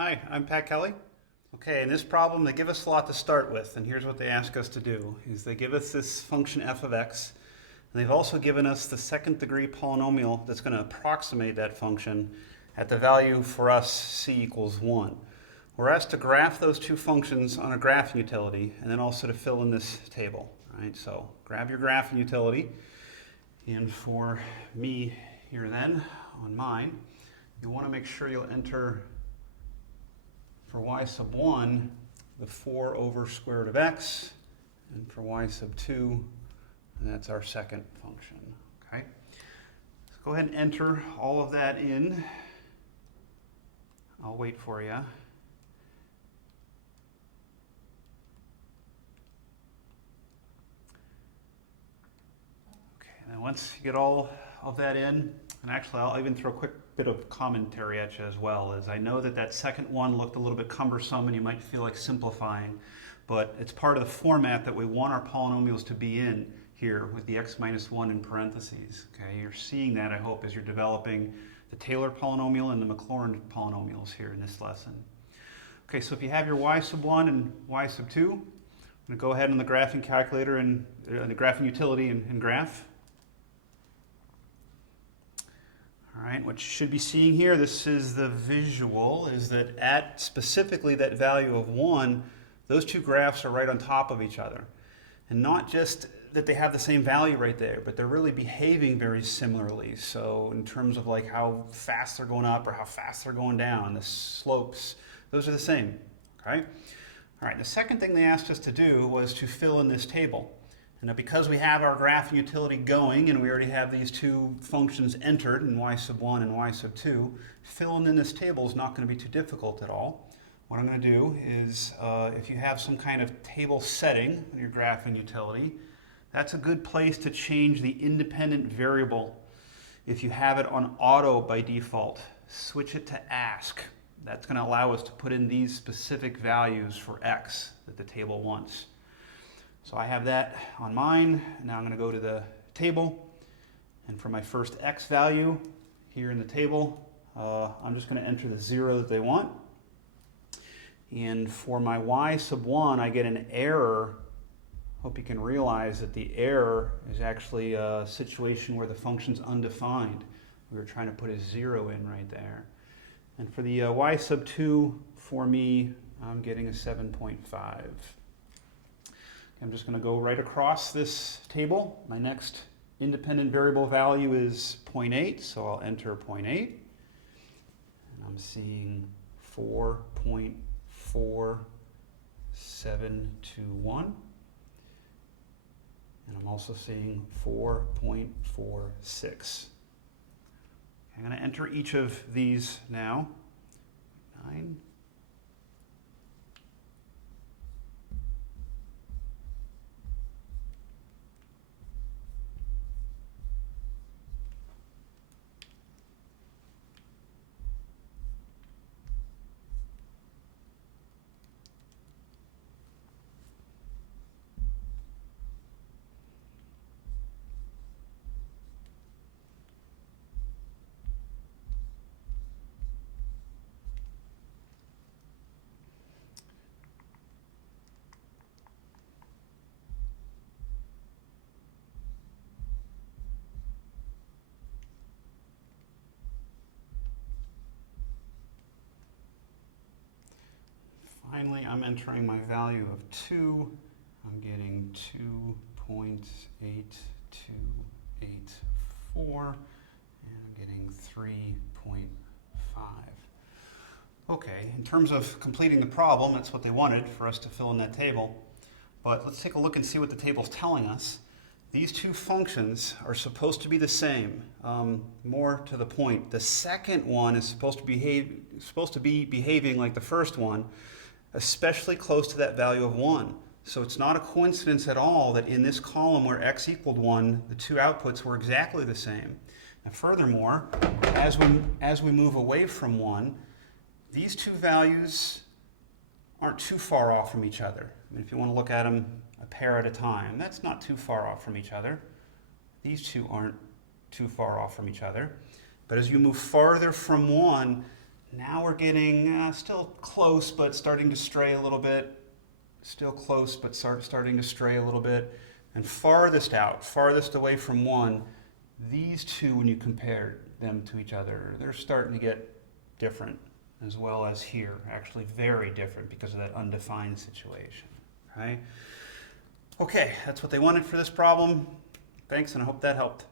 Hi, I'm Pat Kelly. Okay, in this problem they give us a lot to start with, and here's what they ask us to do, is they give us this function f of x, and they've also given us the second degree polynomial that's going to approximate that function at the value for us c equals 1. We're asked to graph those two functions on a graphing utility, and then also to fill in this table. Right? So grab your graphing utility, and for me here then, on mine, you want to make sure you'll enter for y sub 1, the 4 over square root of x, and for y sub 2, that's our second function. Okay, so go ahead and enter all of that in. I'll wait for you. Okay, and then once you get all of that in, and actually I'll even throw a quick bit of commentary at you as well, as I know that that second one looked a little bit cumbersome and you might feel like simplifying, but it's part of the format that we want our polynomials to be in here with the x minus 1 in parentheses. Okay, you're seeing that, I hope, as you're developing the Taylor polynomial and the Maclaurin polynomials here in this lesson. Okay, so if you have your y sub 1 and y sub 2, I'm going to go ahead on the graphing calculator and the graphing utility and graph. All right, what you should be seeing here, this is the visual, is that at specifically that value of 1, those two graphs are right on top of each other. And not just that they have the same value right there, but they're really behaving very similarly. So in terms of like how fast they're going up or how fast they're going down, the slopes, those are the same. Okay? All right, the second thing they asked us to do was to fill in this table. And now because we have our graphing utility going and we already have these two functions entered in y sub 1 and y sub 2, filling in this table is not going to be too difficult at all. What I'm going to do is, if you have some kind of table setting in your graphing utility, that's a good place to change the independent variable. If you have it on auto by default, switch it to ask. That's going to allow us to put in these specific values for x that the table wants. So I have that on mine. Now I'm going to go to the table, and for my first x value here in the table, I'm just going to enter the 0 that they want. And for my y sub 1, I get an error. Hope you can realize that the error is actually a situation where the function's undefined. We were trying to put a 0 in right there. And for the y sub 2, for me, I'm getting a 7.5. I'm just going to go right across this table. My next independent variable value is 0.8, so I'll enter 0.8. And I'm seeing 4.4721. And I'm also seeing 4.46. I'm going to enter each of these now. 9. Finally, I'm entering my value of 2. I'm getting 2.8284, and I'm getting 3.5. Okay, in terms of completing the problem, that's what they wanted for us to fill in that table. But let's take a look and see what the table's telling us. These two functions are supposed to be the same. More to the point, the second one is supposed to be behaving like the first one, especially close to that value of 1. So it's not a coincidence at all that in this column where x equaled 1, the two outputs were exactly the same. Now furthermore, as we move away from 1, these two values aren't too far off from each other. I mean, if you want to look at them a pair at a time, that's not too far off from each other. These two aren't too far off from each other. But as you move farther from 1, Now we're getting still close, but starting to stray a little bit. Still close, but starting to stray a little bit. And farthest out, farthest away from 1, these two, when you compare them to each other, they're starting to get different, as well as here. Actually very different because of that undefined situation. Right? Okay, that's what they wanted for this problem. Thanks, and I hope that helped.